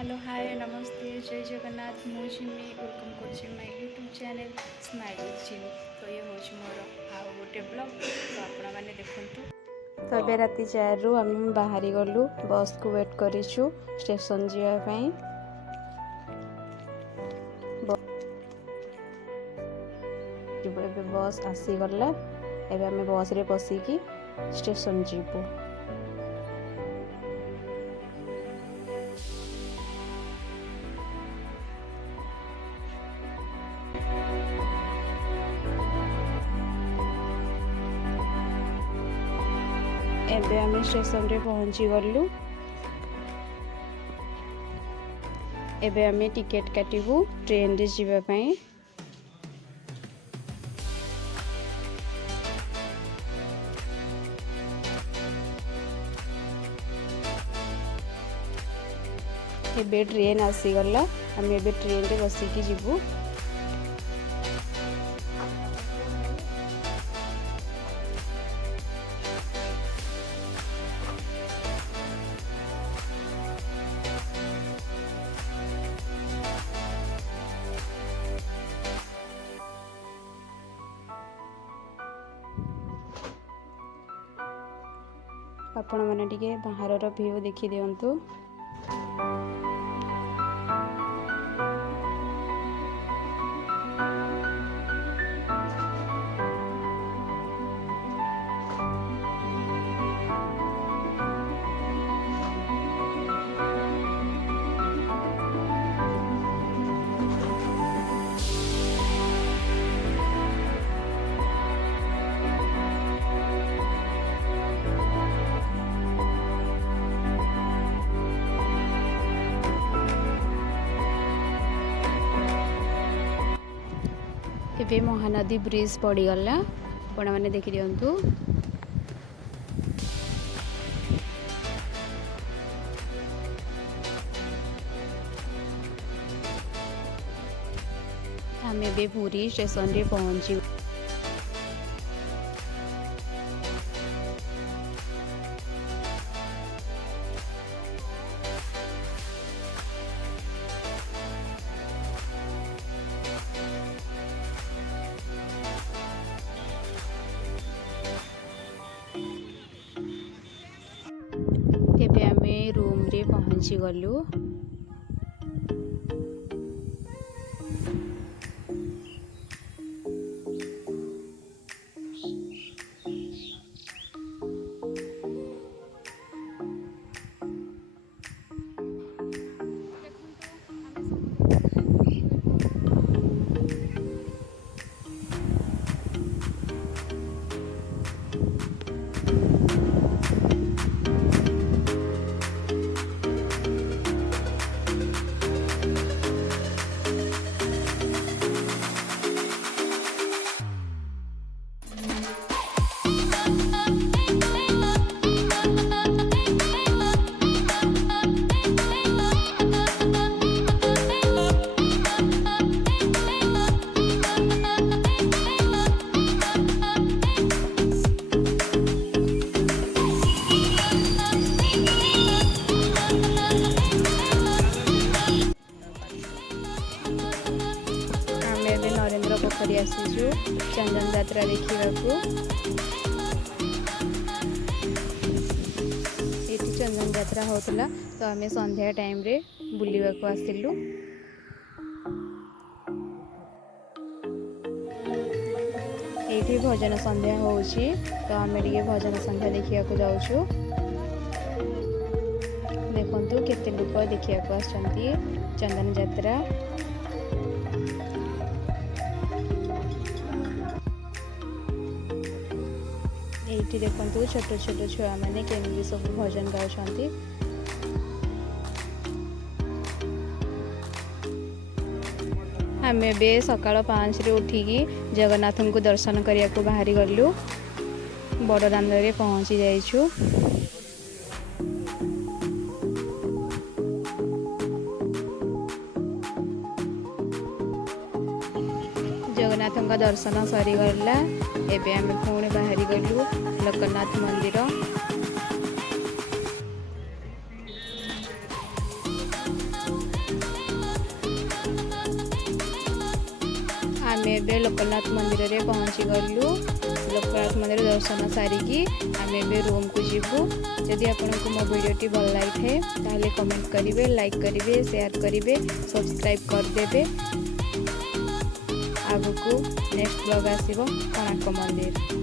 Hello hi नमस्ते जय जगन्नाथ मुझे वेलकम कर my YouTube channel smile with चिनु। तो ये हूँ मोर आउ गोटे ब्लॉग तो आपण मैंने देखु। तो ए राति 4 रु आम बाहरी गलु बस को वेट करूँ स्टेशन जावाई। बस आसीगला एबे आम बस रे बसिकी स्टेशन जीवु। एबे आम स्टेशन रे पहुंची गलु। एबे आम टिकेट काटिबु ट्रेन रे जीवा पई। एबे ट्रेन आसीगला आम एबे ट्रेन रे बसिकी जीवु। आपण मैंने टिके बाहर व्यू देखी दिंतु। एबे महानदी ब्रिज पड़ीगला आपण मैंने देखी दिंतु। आम एबे पुरी स्टेशन रे पहुंची। एबे आमे रूम रे पहुंची गलु। नरेंद्र पोखरी आसीचु चंदन यात्रा देखा। ये चंदन यात्रा होता तो आम संध्या टाइम रे बुलवा को आसिलु। ये भजन संध्या होची तो आम भजन संध्या देखा जाऊँ। देखु केते लोक देखा आसछंती चंदन यात्रा। ये देखु छोट छोट छुआ मैंने केमती सब भजन गाँव। आम बे सकाल 5 रे उठिकी जगन्नाथ को दर्शन करने को बाहरी गलु। बड़ दांड रे पहुंची जाइछु। जगन्नाथ का दर्शन सरीगला। एबे आम पुणी बाहरी गलु लोकनाथ मंदिर। आम ए लोकनाथ मंदिर रे पहुँची गलु। लोकनाथ मंदिर दर्शन सारिकी आम ए रूम को जीवु। जदि आपको मो वीडियोटी भल लगी ताहले कमेंट करेंगे, लाइक करेंगे, शेयर करेंगे, सब्सक्राइब करदे। आगु को नेक्स्ट ब्लॉग आसिबो कोणार्क मंदिर।